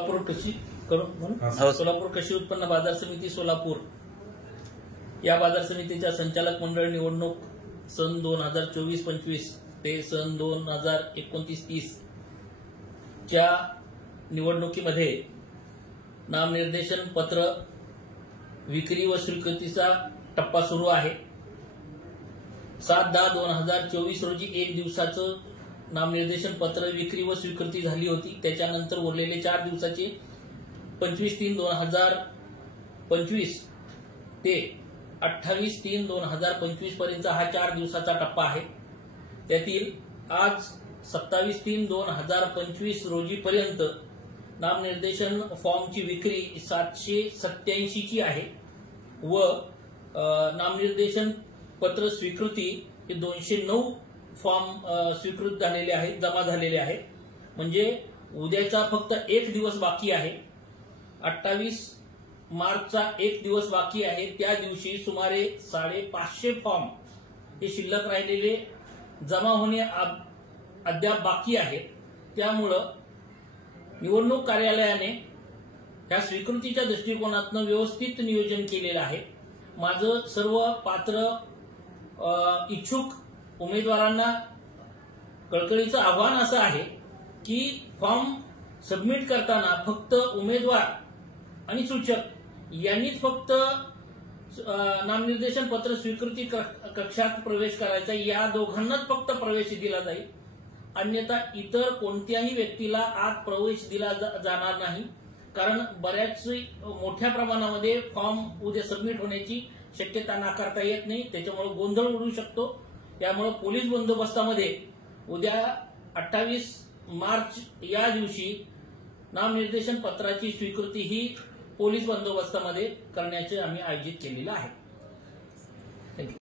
सोलापूर कृषी सोलापूर कृषी उत्पन्न बाजार समिती सोलापूर या बाजार समितीच्या संचालक मंडळ निवडणूक सन 2024-25 ते सन 2029-30 च्या निवडणुकीमध्ये नामनिर्देशन पत्र विक्री व स्वीकृतीचा टप्पा सुरू आहे। 7/10/2024 रोजी एक दिवसाचं नामनिर्देशन पत्र विक्री व स्वीकृती झाली होती। त्याच्यानंतर उरलेले 4 दिवसाचे 25/3/2025 ते 28/3/2025 पर्यंत हा 4 दिवसाचा टप्पा आहे। त्यातील आज 27/3/2025 रोजी पर्यंत नामनिर्देशन फॉर्मची विक्री 787 ची आहे व नामनिर्देशन पत्र स्वीकृती हे 209 फॉर्म स्वीकृत झालेले आहेत, जमा झालेले आहेत। म्हणजे उद्याचा फक्त एक दिवस बाकी आहे। 28 मार्चचा एक दिवस बाकी आहे। त्या दिवशी सुमारे 550 फॉर्म हे शिल्लक राहिलेले जमा होणे अद्याप बाकी आहेत। त्यामुळं निवडणूक कार्यालयाने या स्वीकृतीच्या दृष्टिकोनातून व्यवस्थित नियोजन केलेलं आहे। माझं सर्व पात्र इच्छुक उमेदवारांना कळकळीचं आव्हान असं आहे की फॉर्म सबमिट करताना फक्त उमेदवार आणि सूचक यांनीच फक्त नामनिर्देशन पत्र स्वीकृती कक्षात प्रवेश करायचा, या दोघांनाच फक्त प्रवेश दिला जाईल। अन्यथा इतर कोणत्याही व्यक्तीला आत प्रवेश दिला जाणार नाही। कारण बऱ्याच मोठ्या प्रमाणामध्ये फॉर्म उद्या सबमिट होण्याची शक्यता नाकारता येत नाही, त्याच्यामुळे गोंधळ उडू शकतो। त्यामुळे पोलीस बंदोबस्तामध्ये उद्या 28 मार्च या दिवशी नामनिर्देशन पत्राची स्वीकृती ही पोलीस बंदोबस्तामध्ये करण्याचे आम्ही आयोजित केलेलं आहे।